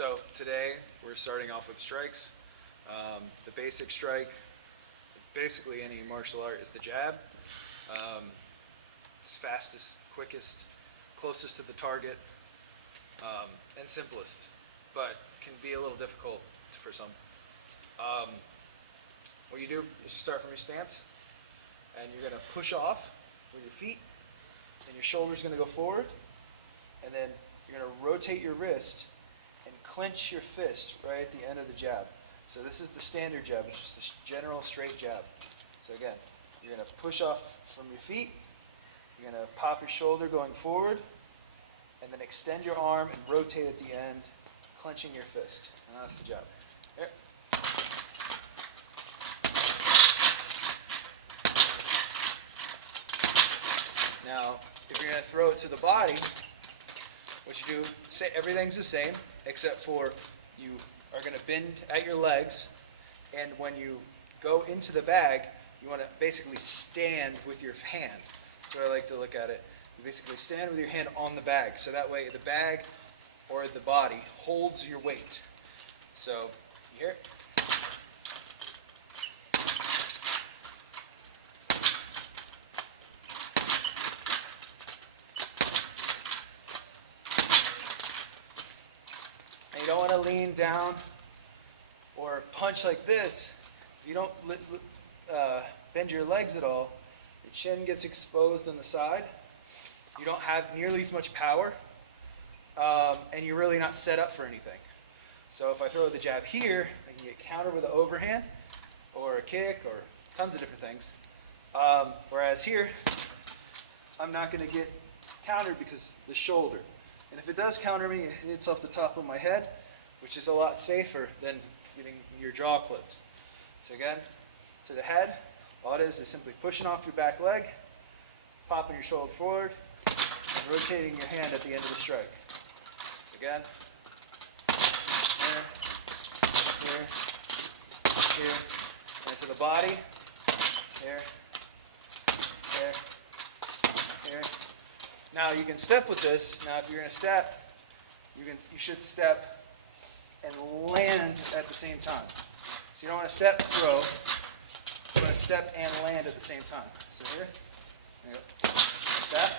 So today we're starting off with strikes. The basic strike, basically any martial art, is the jab. It's fastest, quickest, closest to the target, and simplest, but can be a little difficult for some. What you do is you start from your stance, and you're going to push off with your feet, and your shoulder's going to go forward, and then you're going to rotate your wrist and clench your fist right at the end of the jab. So this is the standard jab. It's just a general straight jab. So again, you're going to push off from your feet. You're going to pop your shoulder going forward, and then extend your arm and rotate at the end, clenching your fist. And that's the jab. Here. Now, if you're going to throw it to the body, what you do, everything's the same, except for you are going to bend at your legs, and when you go into the bag, you want to basically stand with your hand. That's what I like to look at it. You basically stand with your hand on the bag, so that way the bag or the body holds your weight. So, you hear it? And you don't want to lean down or punch like this. If you don't bend your legs at all, your chin gets exposed on the side. You don't have nearly as much power, and you're really not set up for anything. So if I throw the jab here, I can get countered with an overhand or a kick or tons of different things. Whereas here, I'm not going to get countered because the shoulder. And if it does counter me, it hits off the top of my head, which is a lot safer than getting your jaw clipped. So again, to the head, all it is simply pushing off your back leg, popping your shoulder forward, and rotating your hand at the end of the strike. Again, here, here, and to the body, here, here. Now you can step with this. Now if you're going to step, you should step and land at the same time. So you don't want to step, throw. You want to step and land at the same time. So here, there you go. Step.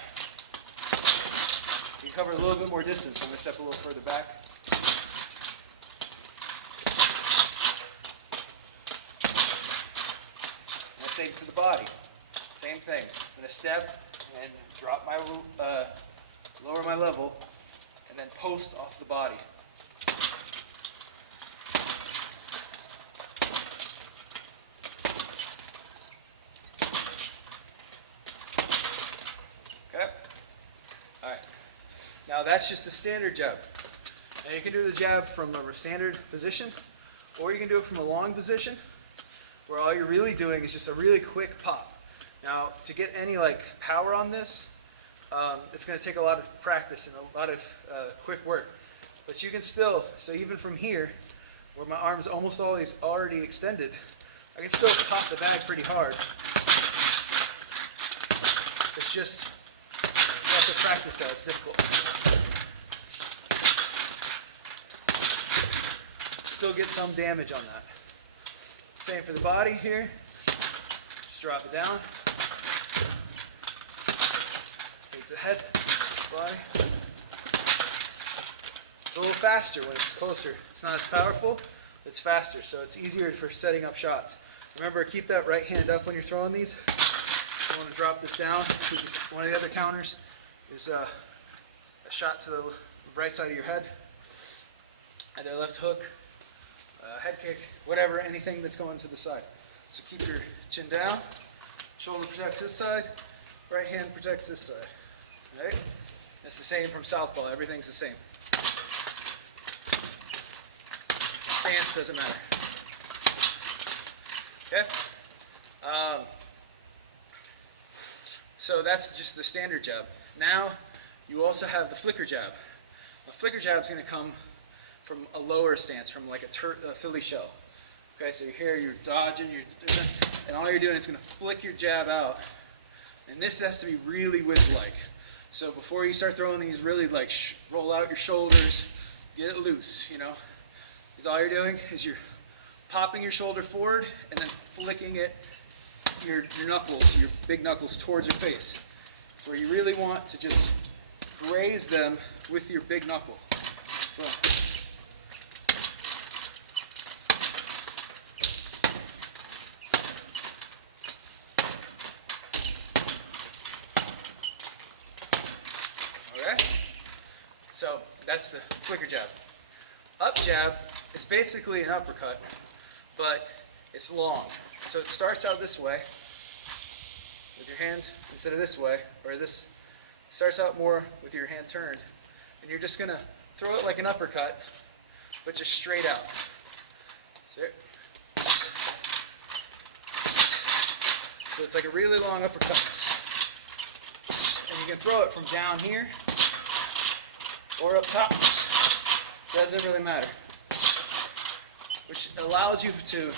You can cover a little bit more distance. So I'm going to step a little further back. And same to the body. Same thing. I'm going to step and drop my, lower my level, and then post off the body. Okay? Alright. Now that's just a standard jab. And you can do the jab from a standard position, or you can do it from a long position, where all you're really doing is just a really quick pop. Now, to get any power on this, it's going to take a lot of practice and a lot of quick work. But you can still, so even from here, where my arm's almost always already extended, I can still pop the bag pretty hard. It's just, you have to practice that, it's difficult. Still get some damage on that. Same for the body here. Just drop it down. Take the head, body. It's a little faster when it's closer. It's not as powerful, it's faster, so it's easier for setting up shots. Remember, keep that right hand up when you're throwing these. You want to drop this down, because one of the other counters is a shot to the right side of your head. Either left hook, head kick, whatever, anything that's going to the side. So keep your chin down, shoulder protects this side, right hand protects this side. Right? It's the same from southpaw, everything's the same. Stance doesn't matter. Okay? So that's just the standard jab. Now you also have the flicker jab. A flicker jab is going to come from a lower stance, from like a Philly shell. Okay, so here you're dodging, and all you're doing is going to flick your jab out. And this has to be really whip-like. So before you start throwing these, really roll out your shoulders, get it loose, you know. Because all you're doing is you're popping your shoulder forward and then flicking it, your knuckles, your big knuckles towards your face. It's where you really want to just graze them with your big knuckle. Boom. So that's the flicker jab. Up jab is basically an uppercut, but it's long. So it starts out this way with your hand instead of this way, or this starts out more with your hand turned, and you're just gonna throw it like an uppercut, but just straight out. So it's like a really long uppercut. And you can throw it from down here or up top, doesn't really matter. Which allows you to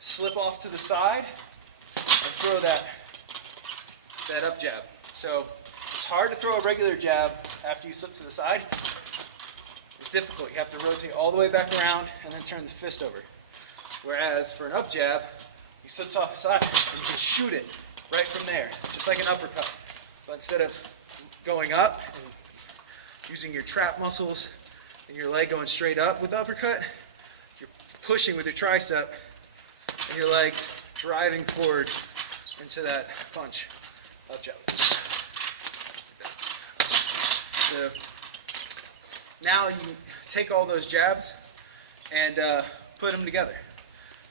slip off to the side and throw that up jab. So it's hard to throw a regular jab after you slip to the side. It's difficult. You have to rotate all the way back around and then turn the fist over. Whereas for an up jab, you slip off the side and you can shoot it right from there, just like an uppercut. But instead of going up and using your trap muscles and your leg going straight up with the uppercut, you're pushing with your tricep and your legs driving forward into that punch. Up jab. So now you take all those jabs and put them together.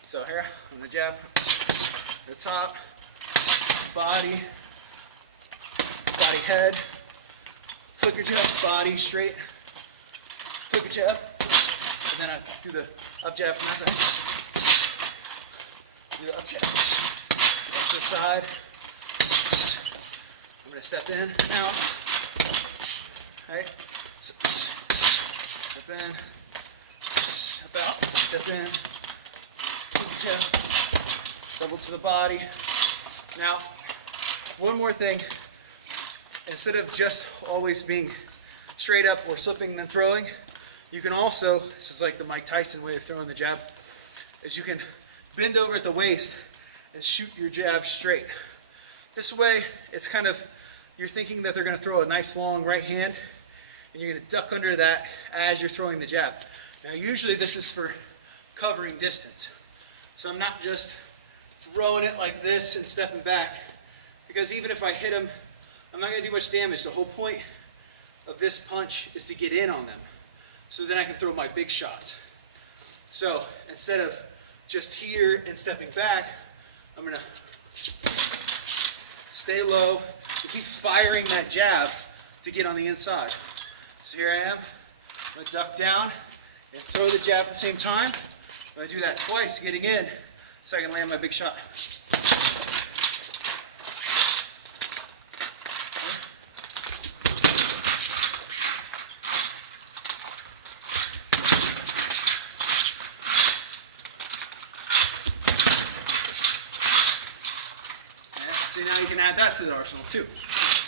So here, I'm gonna jab, the top, body, head, flicker jab, body straight, flicker jab, and then I do the up jab from that side. Do the up jab, up to the side. I'm going to step in, out, right, step in, step out, step in, flicker jab, double to the body. Now, one more thing. Instead of just always being straight up or slipping and then throwing, you can also, this is like the Mike Tyson way of throwing the jab, is you can bend over at the waist and shoot your jab straight. This way, it's kind of, you're thinking that they're going to throw a nice long right hand, and you're going to duck under that as you're throwing the jab. Now usually this is for covering distance. So I'm not just throwing it like this and stepping back, because even if I hit them, I'm not going to do much damage. The whole point of this punch is to get in on them, so then I can throw my big shots. So instead of just here and stepping back, I'm going to stay low and keep firing that jab to get on the inside. So here I am. I'm going to duck down and throw the jab at the same time. I'm going to do that twice, getting in, so I can land my big shot. So now you can add that to the arsenal too.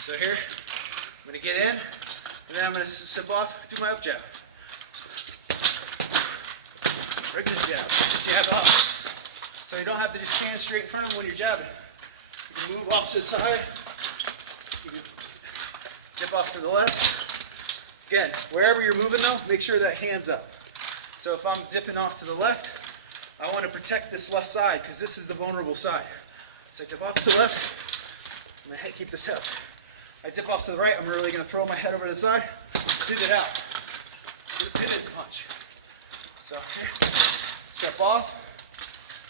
So here, I'm going to get in, and then I'm going to sip off, do my up jab. Regular jab, jab off. So you don't have to just stand straight in front of them when you're jabbing. You can move off to the side. You can dip off to the left. Again, wherever you're moving though, make sure that hand's up. So if I'm dipping off to the left, I want to protect this left side because this is the vulnerable side. So I dip off to the left, I'm going to keep this hip. I dip off to the right, I'm really going to throw my head over to the side, pivot out. Do the pivot punch. So here, step off,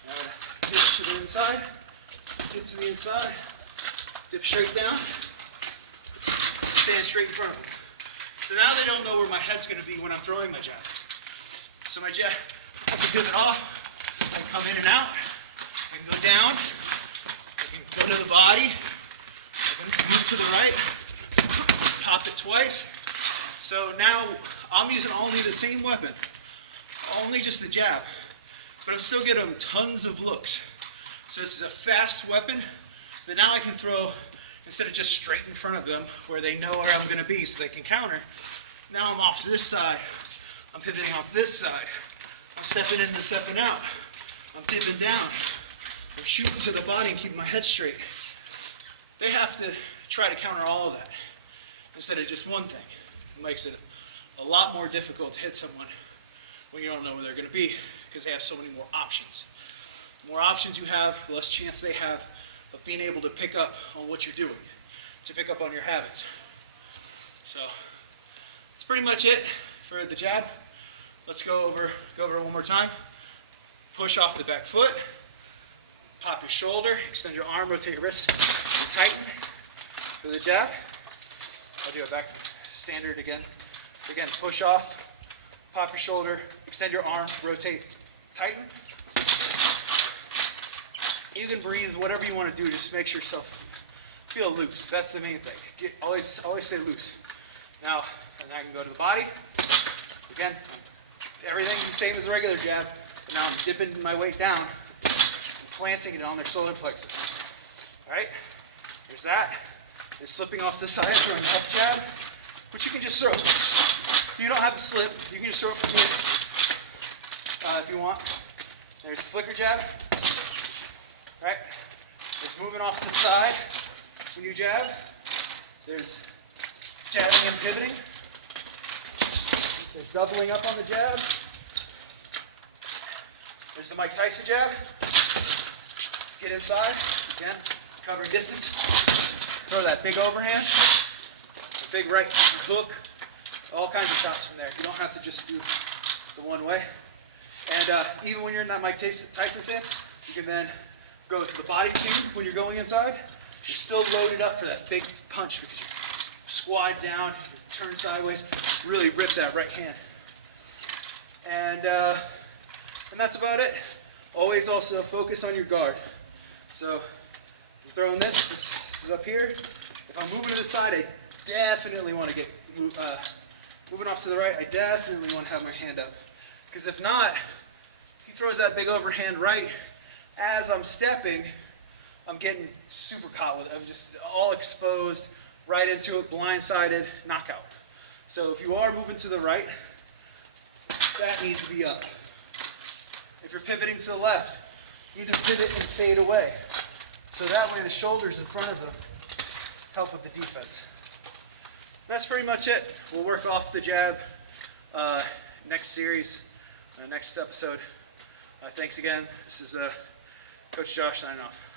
now I'm going to dip to the inside, dip straight down, stand straight in front of them. So now they don't know where my head's going to be when I'm throwing my jab. So my jab, I can pivot off, I can come in and out, I can go down, go to the body, move to the right, pop it twice. So now I'm using only the same weapon, only just the jab, but I'm still getting tons of looks. So this is a fast weapon that now I can throw instead of just straight in front of them where they know where I'm going to be so they can counter. Now I'm off to this side I'm pivoting off this side. I'm stepping in and stepping out. I'm dipping down. I'm shooting to the body and keeping my head straight. They have to try to counter all of that instead of just one thing. It makes it a lot more difficult to hit someone when you don't know where they're going to be because they have so many more options. The more options you have, the less chance they have of being able to pick up on what you're doing, to pick up on your habits. So that's pretty much it for the jab. Let's go over it one more time. Push off the back foot. Pop your shoulder, extend your arm, rotate your wrist, and tighten for the jab. I'll do it back standard again. So again, push off, pop your shoulder, extend your arm, rotate, tighten. You can breathe, whatever you want to do, just make yourself feel loose. That's the main thing. Always stay loose. Now, and I can go to the body. Again, everything's the same as a regular jab, but now I'm dipping my weight down, planting it on their solar plexus. All right, there's that. There's slipping off the side for a left jab, which you can just throw. You don't have to slip. You can just throw it from here if you want. There's the flicker jab. All right, there's moving off to the side when you jab. There's jabbing and pivoting. There's doubling up on the jab. There's the Mike Tyson jab. Get inside, again, covering distance. Throw that big overhand, a big right hook, all kinds of shots from there. You don't have to just do the one way. And even when you're in that Mike Tyson stance, you can then go to the body too when you're going inside. You're still loaded up for that big punch because you squat down, you turn sideways, really rip that right hand. And that's about it. Always also focus on your guard. So I'm throwing this is up here. If I'm moving to the side, I definitely want to get moving off to the right. I definitely want to have my hand up. Because if not, if he throws that big overhand right as I'm stepping, I'm getting super caught with it. I'm just all exposed right into it, blindsided, knockout. So if you are moving to the right, that needs to be up. If you're pivoting to the left, you need to pivot and fade away. So that way the shoulders in front of them help with the defense. That's pretty much it. We'll work off the jab next series, next episode. Thanks again. This is Coach Josh signing off.